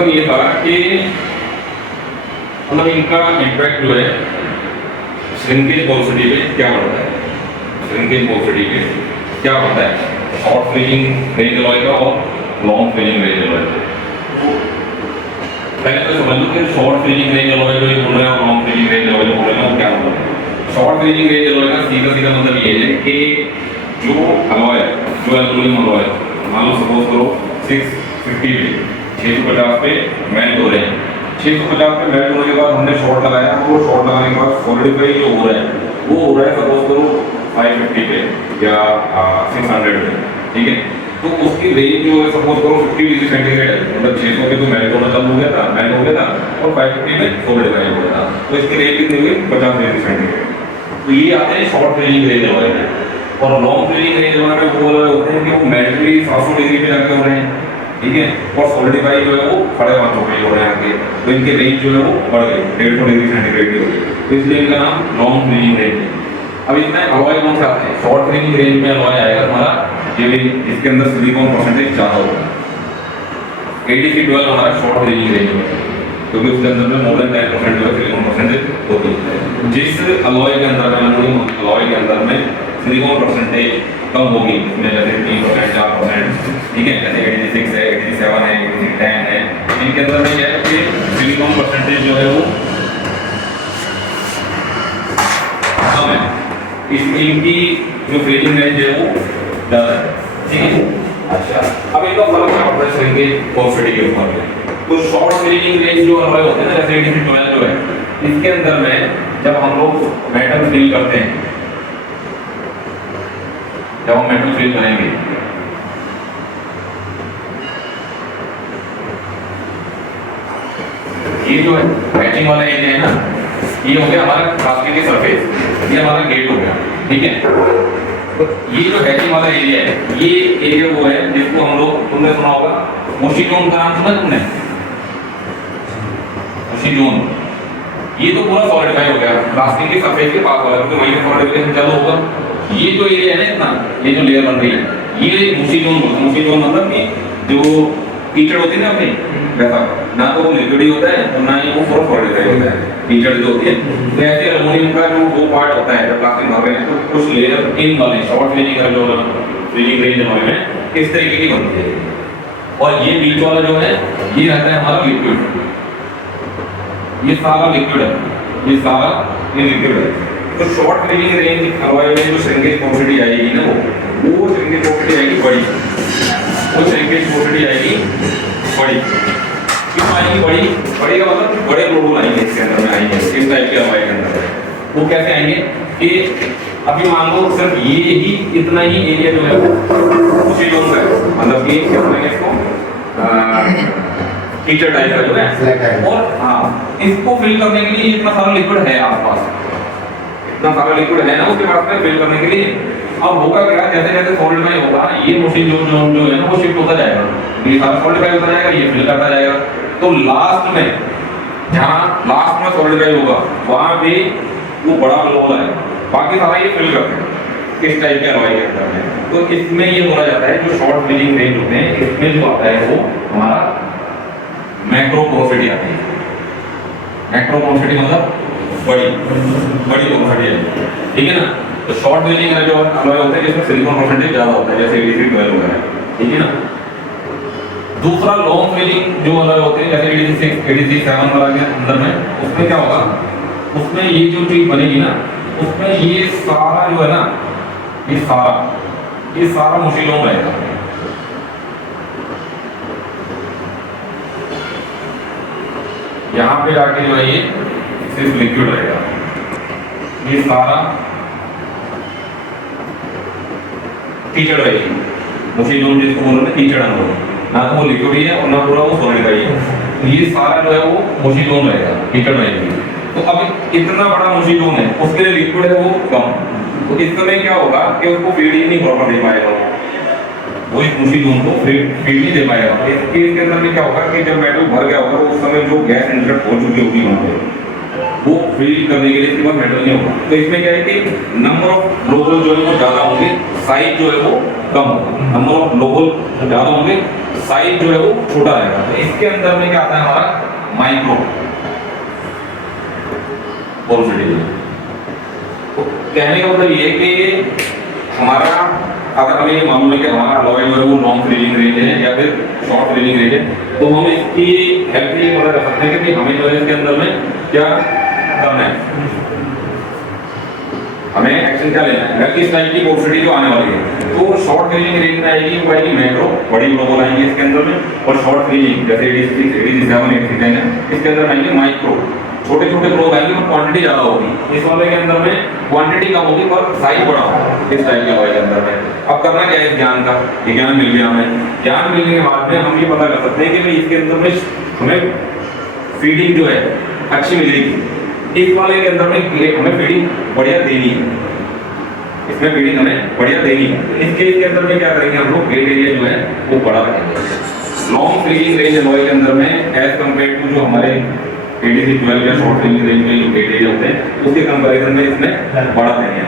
मतलब ये था कि मतलब इनका इम्पैक्ट जो है श्रिंकेज वेलोसिटी पे क्या बढ़ता है, श्रिंकेज वेलोसिटी पे क्या बढ़ता है शॉर्ट फ्रीजिंग रेंज एलॉय का और लॉन्ग फ्रीजिंग रेंज एलॉय का। पहले तो समझ लो कि शॉर्ट फ्रीजिंग रेंज एलॉय जो ये बोल रहे हैं और लॉन्ग फ्रीजिंग रेंज एलॉय जो बोल रहे हैं वो क्या मतलब है। शॉर्ट फ्रीजिंग रेंज एलॉय का सीधा सीधा मतलब ये है कि जो एलॉय है, जो एल्यूमिनियम एलॉय मान लो सपोज करो 650 पे 650 पे मेल्ट हो रहे हैं, 650 पे मेल्ट होने के बाद हमने शॉर्ट लगाया, वो शॉर्ट लगाने के बाद सॉलिडिफाई जो हो रहा है वो हो रहा है सपोज करो 550 पे या 600 पे, ठीक है। तो उसकी रेंज जो है सपोज करो 50 डिग्री सेंटीग्रेड है, मतलब 600 पे तो मेल्ट होना चालू हो गया था, मेल्ट हो गया था और 550 में सॉलिडिफाई हो गया था, तो इसकी रेंज कितनी हुई 50 डिग्री सेंटीग्रेड। तो ये आते हैं शॉर्ट फ्रीजिंग रेंज एलॉय में। और लॉन्ग फ्रीजिंग रेंज एलॉय में वो होते हैं कि वो मेल्ट भी 700 डिग्री पे जाके हो रहे हैं, ठीक है, और सॉलिडिफाई जो है वो 550 पे हो रहे हैं आगे, तो इनकी रेंज जो है वो बढ़ गई 150 डिग्री सेंटीग्रेड की हो गई, तो इसलिए इनका नाम लॉन्ग फ्रीजिंग रेंज है। अब इसमें अलॉय कौन सा आता है, शॉर्ट फ्रीजिंग रेंज में अलॉय आएगा तुम्हारा ये इसके अंदर सिलिकॉन परसेंटेज ज़्यादा होगा, AdC12 हमारा शॉर्ट फ्रीजिंग रेंज में, क्योंकि उसके अंदर में मोर देन 10% जो है सिलिकॉन परसेंटेज होती है। जिस अलॉय के अंदर में अलॉय के अंदर में सिलिकॉन परसेंटेज कम होगी, इसमें जैसे 3% 4%, ठीक है, जैसे AdC6 है, AdC7 है, AdC10 है, इनके अंदर में क्या है कि सिलिकॉन परसेंटेज जो है वो कम है, इनकी जो फ्रीजिंग रेंज है वो ज़्यादा है, ठीक है। अच्छा, अब इनका फर्क क्या पड़ता है श्रिंकेज वेलोसिटी के ऊपर में। तो शॉर्ट फ्रीजिंग रेंज जो अलॉय होते हैं ना, जैसे AdC12 जो है, इसके अंदर में जब हम लोग मेटल फिल करते हैं, जब हम मेटल फिल करेंगे ये जो है हैचिंग वाला एरिया है ना, ये हो गया हमारा प्लास्टिक की सरफेस, ये हमारा गेट हो गया, ठीक है। तो ये जो हैचिंग वाला एरिया है, ये एरिया वो है जिसको हम लोग, तुमने सुना होगा मोशी जोन का नाम सुना तुमने, मोशी जोन। ये तो पूरा सॉलिडिफाई हो गया प्लास्टिक की सरफेस के पास वाला, क्योंकि वहीं पे सॉलिडिफिकेशन चालू होगा। ये जो एरिया है ना इतना, ये जो लेयर बन रही है, ये मोशी जोन बोलते हैं। मोशी जोन मतलब कि जो कीचड़ होती है ना अपनी, वैसा ना तो वो लिक्विड ही होता है और ना ही वो पूरा सॉलिडिफाई होता है, कीचड़ जो होती है। तो ऐसे एल्युमिनियम का जो वो पार्ट होता है जब प्लास्टिक भर रहे हैं तो कुछ लेयर इन वाले शॉर्ट फ्रीजिंग का जो फ्रीजिंग रेंज में इस तरीके की बनती है, और ये बीच वाला जो है ये रहता है हमारा लिक्विड, ये सारा लिक्विड है, ये सारा ये लिक्विड है। तो शॉर्ट फ्रीजिंग रेंज अलॉय में जो श्रिंकेज वेलोसिटी आएगी ना, वो श्रिंकेज वेलोसिटी आएगी बड़ी, वो श्रिंकेज वेलोसिटी आएगी बड़ी। क्यों आएगी बड़ी? बड़ी का मतलब बड़े ग्लोबुल आएंगे इसके अंदर में, आएंगे इस टाइप के अलॉय के अंदर। वो कैसे आएंगे कि अभी मान लो सिर्फ ये ही इतना ही एरिया जो है उसी जोन का है, मतलब कि क्या बोलेंगे इसको कीचड़ टाइप का जो है, और हाँ इसको फिल करने के लिए इतना सारा लिक्विड है आसपास, इतना सारा लिक्विड है ना उसके पास में फिल करने के लिए। अब होगा क्या, जैसे जैसे सॉलिडिफाई होगा ये मोशी जोन जो है ना वो शिफ्ट होता जाएगा, ये सारा सॉलिडिफाई होता जाएगा, ये फिल करता जाएगा। तो लास्ट में जहाँ लास्ट में सॉलिडिफाई होगा वहाँ भी वो बड़ा ग्लोबुल है, बाकी सारा ये फिल करते हैं इस टाइप के अलॉय के अंदर में। तो इसमें ये बोला जाता है जो शॉर्ट फ्रीजिंग रेंज होते हैं इसमें जो आता है वो हमारा मैक्रो पोरोसिटी आती है। मैक्रो पोरोसिटी मतलब बड़ी बड़ी पोरोसिटी है, ठीक है ना। तो शॉर्ट फ्रीजिंग जो अलॉय होते हैं जिसमें सिलिकॉन परसेंटेज ज्यादा होता है, जैसे AdC12 वगैरह, ठीक है ना। दूसरा लॉन्ग फ्रीजिंग जो अलॉय होते हैं जैसे AdC6 AdC7 वाला के अंदर में, उसमें क्या होगा, उसमें ये जो चीज बनेगी ना, उसमें ये सारा जो है ना, ये सारा मोशी जोन रहेगा। यहाँ पे जाके जो है ये सिर्फ लिक्विड रहेगा, ये सारा कीचड़ रहेगी, मोशी जोन जिसको बोल रहे हैं कीचड़ अंदर, ना तो वो लिक्विड ही है और ना पूरा वो सॉलिड ही है। तो ये सारा जो है वो मोशी जोन रहेगा, कीचड़ रहेगी। तो अब इतना बड़ा मोशी जोन है, उसके लिए लिक्विड है वो कम, तो इस समय क्या होगा कि उसको फीड ही नहीं प्रॉपर दे पाएगा, वो इस मोशी जोन को फीड नहीं दे पाएगा। इस केस के अंदर में क्या होगा कि जब मेटल भर गया होगा उस समय जो गैस इंटरेक्ट हो चुकी होगी वहाँ पे, वो फिल करने के लिए इसके बाद मेटल नहीं होगा। तो इसमें क्या है कि नंबर ऑफ ग्लोबुल जो है वो ज़्यादा होंगे, साइज जो है वो कम होगा, नंबर ऑफ ग्लोब होल ज्यादा होंगे, साइज जो है वो छोटा रहेगा। तो इसके अंदर में क्या आता है हमारा माइक्रो पोरोसिटी। तो कहने का मतलब ये कि हमारा अगर हमें ये मालूम है कि हमारा अलॉय जो है वो लॉन्ग फ्रीजिंग रेंज है या फिर शॉर्ट फ्रीजिंग रेंज है, तो हम इसकी हेल्प से ये पता कर सकते हैं कि हमें जो है इसके अंदर में क्या करना है, हमें एक्शन क्या लेना है, किस टाइप की पोरोसिटी जो आने वाली है। तो शॉर्ट फ्रीजिंग रेंज में आएगी वो आएगी मैक्रो, बड़ी ग्लोब होल आएंगे इसके अंदर में, और शॉर्ट फ्रीजिंग जैसे 86, 87, 89 है, इसके अंदर आएंगे माइक्रो, छोटे छोटे ग्लोब आएंगे और क्वांटिटी ज्यादा होगी। इस वाले के अंदर में क्वांटिटी कम होगी पर साइज बड़ा होगा इस टाइप के अलॉय के अंदर में। अब करना क्या है इस ज्ञान का, ये ज्ञान मिल गया हमें, ज्ञान मिलने के बाद में हम ये पता कर सकते हैं कि भाई इसके अंदर में हमें फीडिंग जो है अच्छी मिलेगी, इस वाले के अंदर में हमें फीडिंग बढ़िया देनी है, इसमें फीडिंग हमें बढ़िया देनी है। इस केस के अंदर में क्या करेंगे हम लोग, गेट एरिया जो है वो बड़ा रखेंगे। लॉन्ग फ्रीजिंग रेंज अलॉय के अंदर में एज कम्पेयर टू जो हमारे 80 से 12 या शॉर्ट फ्रीजिंग रेंज में जो गेट एरिया होते हैं उसके कंपैरिजन में इसमें बड़ा देंगे।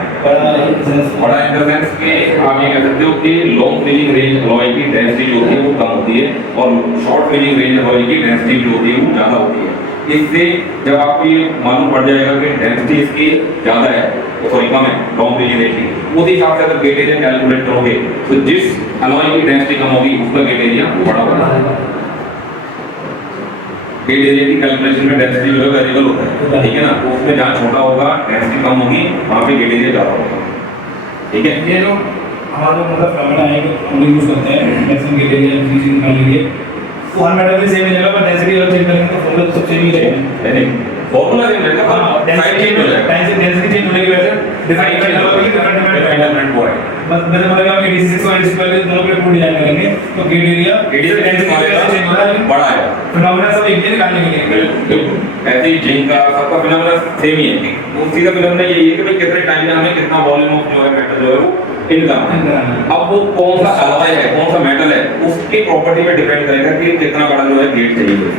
बड़ा इन द सेंस कि आप ये कह सकते हो कि लॉन्ग फ्रीजिंग रेंज अलॉय की डेंसिटी जो होती है वो कम होती है और शॉर्ट फ्रीजिंग रेंज अलॉय की डेंसिटी जो होती है वो ज़्यादा होती है। इससे जब आपको ये मालूम पड़ जाएगा कि डेंसिटी इसकी ज़्यादा है, सॉरी कम है लॉन्ग फ्रीजिंग रेंज की, उस हिसाब से अगर गेट एरिया कैलकुलेट करोगे तो जिस अलॉय की डेंसिटी कम होगी उसका गेट एरिया बड़ा होगा। गेट एरिया की कैलकुलेशन में डेंसिटी जो है वेरिएबल होता है, ठीक है ना, तो उसमें जहाँ छोटा होगा डेंसिटी कम होगी वहाँ पे गेट एरिया ज़्यादा होगा, ठीक है। ये जो हमारा जो मतलब फॉर्मूला है हम यूज करते हैं मैक्सिमम गेट एरिया इंक्रीजिंग कर लीजिए, वो हर मेटल में सेम ही रहेगा पर डेंसिटी अगर चेंज करेंगे तो फॉर्मूला तो सब सेम ही रहेगा। नहीं फॉर्मूला सेम रहेगा पर डेंसिटी चेंज हो जाएगा, डेंसिटी चेंज होने की वजह से डिफाइन डिफरेंट हो है। बस मतलब बोलेगा कि 86 और 86 पहले दोनों के पूर्ण डिजाइन करेंगे तो गेट एरिया डेंसिटी बड़ा है, फिनोमेना सब एक ही निकालने के लिए बिल्कुल ऐसे ही जिंक का सबका फिनोमेना सेम ही है। उसी का फिनोमेना यही है कि भाई कितने टाइम में हमें कितना वॉल्यूम ऑफ जो है मेटल जो है वो इनकम है। अब वो कौन सा अलॉय है कौन सा मेटल है उसकी प्रॉपर्टी पे डिपेंड करेगा कि कितना बड़ा जो है गेट चाहिए,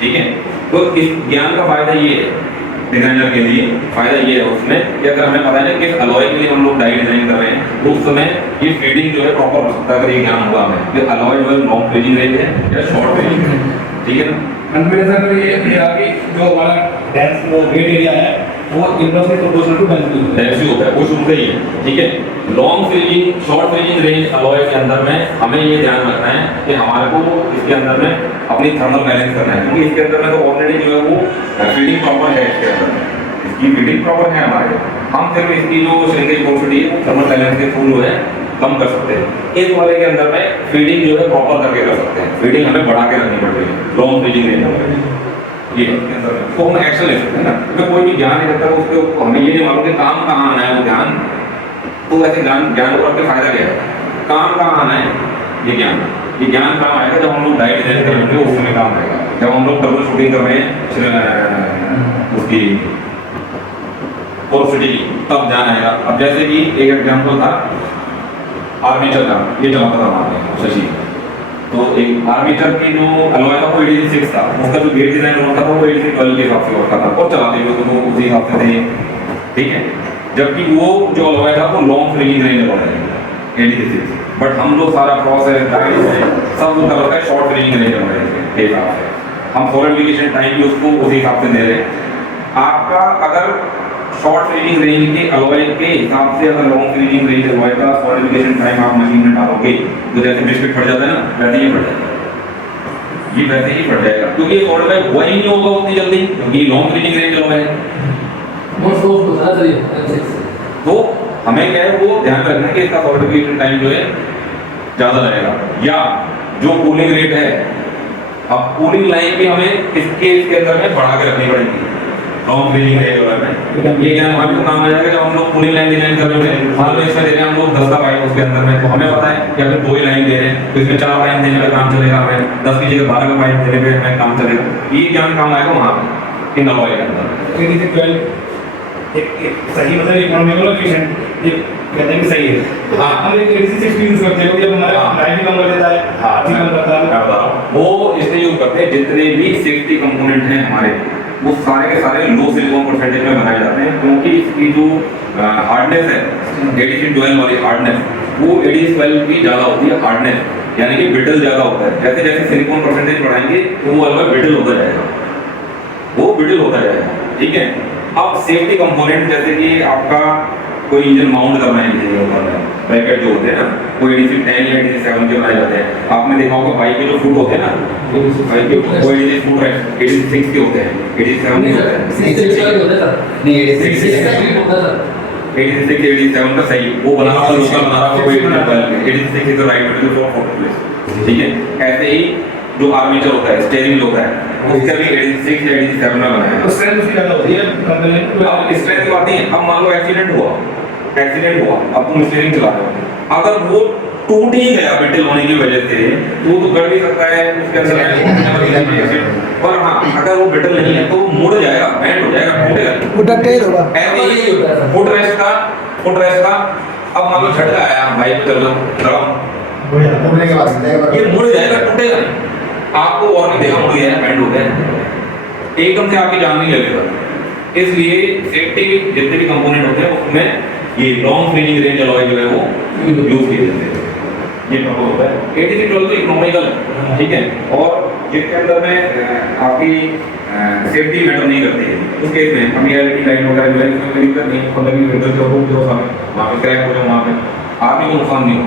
ठीक है। तो इस ज्ञान का फायदा ये है डिजाइनर के लिए, फायदा ये है उसमें कि अगर हमें पता है ना कि अलॉय के लिए हम लोग डाई डिजाइन कर रहे हैं तो उस समय ये फीडिंग जो है प्रॉपर हो सकता है। अगर ये ज्ञान हुआ हमें कि अलॉय जो है लॉन्ग फ्रीजिंग रेंज है या शॉर्ट फ्रीजिंग है, ठीक है ना। कंपैरिजन में ये आगे जो हमारा डेंस वो गेट एरिया है वो इनवर्सली प्रोपोर्शनल टू डेंसिटी होता है, वो शुरू से ही है, ठीक है। Long freezing short freezing range alloy के अंदर में हमें ये ध्यान रखना है कि हमारे को इसके अंदर में अपनी थर्मल बैलेंस करना है, क्योंकि इसके अंदर में तो ऑलरेडी जो है वो फीडिंग प्रॉपर है, इसके अंदर में इसकी फीडिंग प्रॉपर है हमारे, हम सिर्फ इसकी जो श्रिंकेज पोरोसिटी है वो थर्मल बैलेंस के थ्रू जो है कम कर सकते हैं। इस वाले के अंदर में फीडिंग जो है प्रॉपर करके कर सकते हैं, फीडिंग हमें बढ़ा के रखनी पड़ती है लॉन्ग फ्रीजिंग रेंज में। ये तो हम एक्शन ले सकते हैं ना, मैं कोई भी ज्ञान नहीं देता उसके हमें ये नहीं मालूम कि काम कहाँ आना है वो ज्ञान, तो ऐसे ज्ञान को रख के फायदा क्या है, काम कहाँ आना है ये ज्ञान काम आएगा जब हम लोग डाइट डिजाइन करेंगे उस समय काम आएगा, जब हम लोग ट्रबल शूटिंग कर रहे हैं उसकी पोरोसिटी तब ध्यान आएगा। अब जैसे कि एक एग्जाम्पल था आर्मेचर का, ये चलाता था हमारे शशि, तो एक आर्मेचर की जो अलॉय था वो 86 था, उसका जो गेट डिजाइन होता था वो 12 के हिसाब से होता था और चलाते हुए तो उसी हिसाब से थे, ठीक है। जबकि वो जो अलॉय था वो लॉन्ग फ्रीजिंग रेंज अलॉय है 86, बट हम लोग सारा प्रोसेस सब वो कर रखा है शॉर्ट फ्रीजिंग रेंज अलॉय के हिसाब से, हम सॉलिडिफिकेशन टाइम भी उसको उसी हिसाब से दे रहे हैं। आपका अगर शॉर्ट फ्रीजिंग रेंज के अलॉय के हिसाब से अगर लॉन्ग फ्रीजिंग रेंज अलॉय का सॉलिडिफिकेशन टाइम आप मशीन में डालोगे तो जैसे बिस्किट फट जाता है ना वैसे ही फट जाएगा, ये वैसे ही फट जाएगा, क्योंकि ये सॉलिडिफाई हुआ ही नहीं होगा उतनी जल्दी, क्योंकि लॉन्ग फ्रीजिंग रेंज अलॉय है। तो हमें क्या है वो ध्यान रखना है कि इसका सॉलिडिफिकेशन टाइम जो है ज़्यादा लगेगा, या जो कूलिंग रेट है, अब कूलिंग लाइन भी हमें इसके अंदर में बढ़ा के रखनी पड़ेगी लॉन्ग फ्रीजिंग रेंज अलॉय में। ये क्या हमारे को काम आ जाएगा जब हम लोग कूलिंग लाइन डिजाइन कर रहे हैं, मान लो इसमें दे रहे हैं हम लोग 10 का पाइप उसके अंदर में, तो हमें पता है कि अगर 2 ही लाइन दे रहे हैं तो इसमें 4 लाइन देने पे काम चलेगा, हमें 10 की जगह 12 का पाइप देने पे हमें काम चलेगा। ये क्या काम आएगा वहाँ इन अलॉय के अंदर एक सही मतलब इकोनॉमिकल एफिशिएंट, ये कहते हैं कि सही है। हाँ, हम एक 86 यूज करते हैं जब हमारा लाइफ भी कम कर देता है, हाँ, कम करता है, वो इसलिए यूज करते हैं जितने भी सेफ्टी कंपोनेंट हैं हमारे वो सारे के सारे लो सिलिकॉन परसेंटेज में बनाए जाते हैं, क्योंकि इसकी जो हार्डनेस है ADC12 वाली हार्डनेस, वो ADC12 की ज़्यादा होती है हार्डनेस, यानी कि ब्रिटल ज़्यादा होता है। जैसे जैसे सिलिकॉन परसेंटेज बढ़ाएंगे तो वो अलग ब्रिटल होता जाएगा, वो ब्रिटल होता जाएगा, ठीक है। अब सेफ्टी कंपोनेंट जैसे कि आपका कोई इंजन माउंट करना है इंजन के ऊपर, ब्रैकेट जो होते हैं ना, वो ADC10 या ADC7 के बनाए जाते हैं। आपने देखा होगा बाइक के जो फुट होते हैं ना, बाइक के वो ADC फुट है, ADC6 के होते हैं, ADC7 के होते हैं। नहीं 86 87 का सही वो बना रहा दूसरा बना रहा कोई 86 is the right material for photo place, ठीक है। ऐसे ही जो आर्मेचर होता है, स्टीयरिंग जो होता है, उसका भी 86 या 87 में बनाया है। तो स्ट्रेंथ उसकी ज़्यादा होती है कंपनी में। अब स्ट्रेंथ की बात नहीं है, अब मान लो एक्सीडेंट हुआ, अब तुम स्टीयरिंग चला रहे हो, अगर वो टूट ही गया ब्रिटल होने की वजह से, तो गड़ भी सकता है उसके अंदर, पर हाँ अगर वो ब्रिटल नहीं है तो वो मुड़ जाएगा, बैंड हो जाएगा, टूटेगा, वो डक्का ही होगा। ऐसे ही फुट रेस्ट का अब मान लो झटका आया, बाइक पे चल रहा हूं, मुड़ने के बाद ये मुड़ जाएगा, टूटेगा नहीं, आपको और नहीं देगा, मुड़ गया, बैंड हो गया, एकदम से आपकी जान नहीं लगेगा। इसलिए सेफ्टी जितने भी कंपोनेंट होते हैं उसमें ये लॉन्ग फ्रीजिंग रेंज अलॉय जो है वो यूज किए जाते हैं, ये प्रपोज होता है। ADC12 तो इकोनॉमिकल, ठीक है, और जिसके अंदर में आपकी सेफ्टी मैटर नहीं करती है, उस केस में हम LED लाइट वगैरह जो है इसमें यूज करते हैं, मतलब कि विंडो के ऊपर जो सामने वहाँ पे क्रैक हो जाए, वहाँ पे आदमी को नुकसान नहीं हो।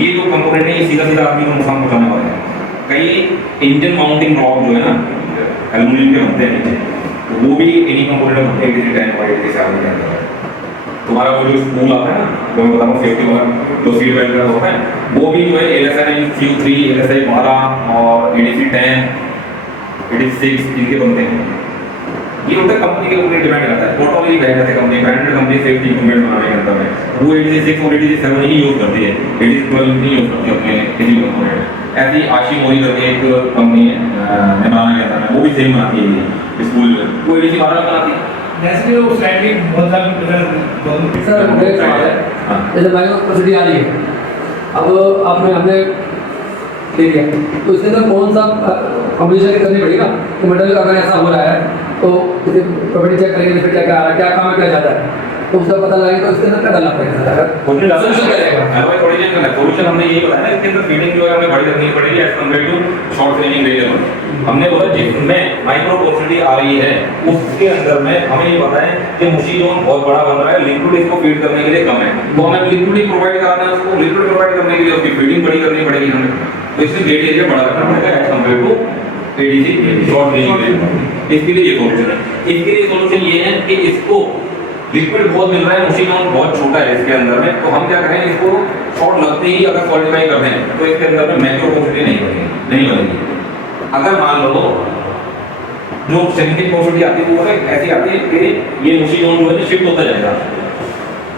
ये जो कंपोनेंट है ये सीधा सीधा आदमी को नुकसान पहुँचाने वाले हैं। कई इंजन माउंटिंग रॉड जो है ना एल्यूमिनियम के बनते हैं, वो भी इन्हीं कंपोनेंट में बनते हैं, ADC10 और ADC7 के अंदर। तुम्हारा वो जो स्पूल आता है ना, जो मैं बता रहा हूँ सेफ्टी वाला जो सीट बेल्ट का होता है, वो भी जो है LSI Q3, LSI 12 और ADC10, ADC6 इनके बनते हैं। ये उनका कंपनी के ऊपर डिपेंड करता है, नॉट ओनली जैसे company branded company safety equipment बनाने के अंदर में वो ADC6 और ADC7 ही यूज करती है, ADC12 नहीं यूज करती अपने किसी कंपोनेंट। ऐसी आशी मोरी करके एक कंपनी है बनाने के अंदर में, वो भी सेम बनाती है स्कूल में, वो ADC12 बनाती है। जैसे कि वो स्लाइडली बहुत ज़्यादा डिफरेंट। सर मेरा एक सवाल है, जैसे बाइक में प्रोसीडी आ रही है, अब आपने हमने ले लिया तो इसके अंदर कौन सा कम्युनिकेशन करनी पड़ेगा तो मटेरियल अगर ऐसा हो रहा है तो प्रॉपर्टी चेक करेंगे, फिर क्या क्या आ रहा है, क्या काम क्या जाता है, तो उसका पता लगेगा तो इसके अंदर क्या डालना पड़ेगा, सोल्यूशन क्या रहेगा। सोल्यूशन हमने यही बताया ना, इसके अंदर फीडिंग जो है हमें बड़ी रखनी पड़ेगी as compare to short finishing variable. हमने बोला जिसमें माइक्रो पोर्सिटी आ रही है उसके अंदर में हमें ये पता है कि मुशी जोन बहुत बड़ा बन रहा है, लिक्विड इसको फीड करने के लिए कम है, तो हमें लिक्विड ही प्रोवाइड कराना है, उसको लिक्विड प्रोवाइड करने के लिए उसकी फीडिंग बड़ी करनी पड़ेगी हमें, तो इसलिए गेट एरिया बड़ा रखना पड़ेगा as compare to ADC short finishing variable. इसके लिए ये सोल्यूशन है। इसके लिए सोल्यूशन ये है कि इसको लिक्विड बहुत मिल रहा है, मुशी जोन बहुत छोटा है इसके अंदर में, तो हम क्या करें, इसको शॉर्ट लगते ही अगर सॉलिडिफाई कर दें तो इसके अंदर में मैक्रो पोर्सिटी नहीं बनेगी। अगर मान लो जो सेकेंडरी पोर्सिटी आती है वो ऐसी आती है कि ये मुशी जोन जो है शिफ्ट होता जाएगा।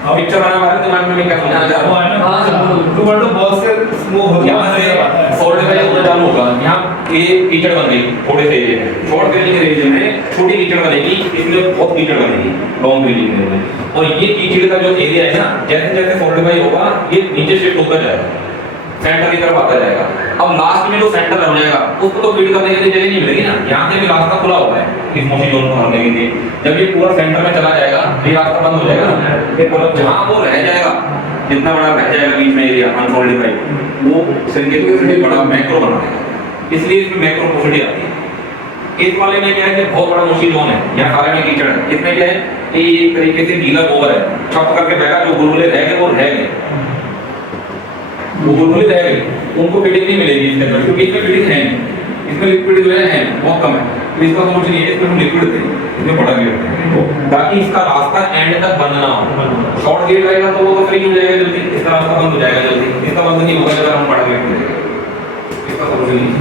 अब पिक्चर बना हमारे दिमाग में क्या समझना चाह रहा हूं, हाँ सर, तो वर्ड बहुत से वो होता है, यहाँ से सॉलिडिफाई होना चालू होगा, यहाँ ये कीचड़ बन गई थोड़े से एरिया में, शॉर्ट फिनिशिंग एरिया में छोटी कीचड़ बनेगी, इसमें बहुत कीचड़ बनेगी लॉन्ग फिनिशिंग एरिया में, और ये कीचड़ का जो एरिया है ना जैसे जैसे सॉलिडिफाई होगा ये नीचे शिफ्ट होता जाएगा, सेंटर की तरफ आता जाएगा। अब लास्ट में जो सेंटर हो जाएगा उसको तो फीड करने के लिए जगह नहीं मिलेगी ना, यहाँ से भी रास्ता खुला हुआ है इस मोशी जोन को भरने के लिए। जब ये पूरा सेंटर में चला जाएगा ये रास्ता बंद हो जाएगा ना, ये मतलब जहाँ वो रह जाएगा जितना बड़ा रह जाएगा बीच में एरिया अनसॉलिडिफाइड, वो संकेत से बड़ा मैक्रो बना देगा, इसलिए इसमें मैक्रो पोर्सिटी आती है। इस वाले में क्या है कि बहुत बड़ा मोशी जोन है, यहाँ सारे में कीचड़ है, इसमें क्या है कि एक तरीके से गीला गोबर है, छप करके बहेगा, जो बुलबुले रह गए वो रह गए, वो बुलबुले रह गए, उनको फीडिंग नहीं मिलेगी इसके अंदर, क्योंकि इसमें फीडिंग है नहीं, इसमें लिक्विड जो है बहुत कम है, तो इसका सोल्यूशन ये है इसमें हम लिक्विड दें, इसमें बड़ा गेट ताकि इसका रास्ता एंड तक बंद ना हो। शॉर्ट गेट रहेगा तो वो तो फ्री हो जाएगा जल्दी, इसका रास्ता बंद हो जाएगा जल्दी, इसका बंद नहीं होगा अगर हम बड़ा गेट देंगे, इसका सोल्यूशन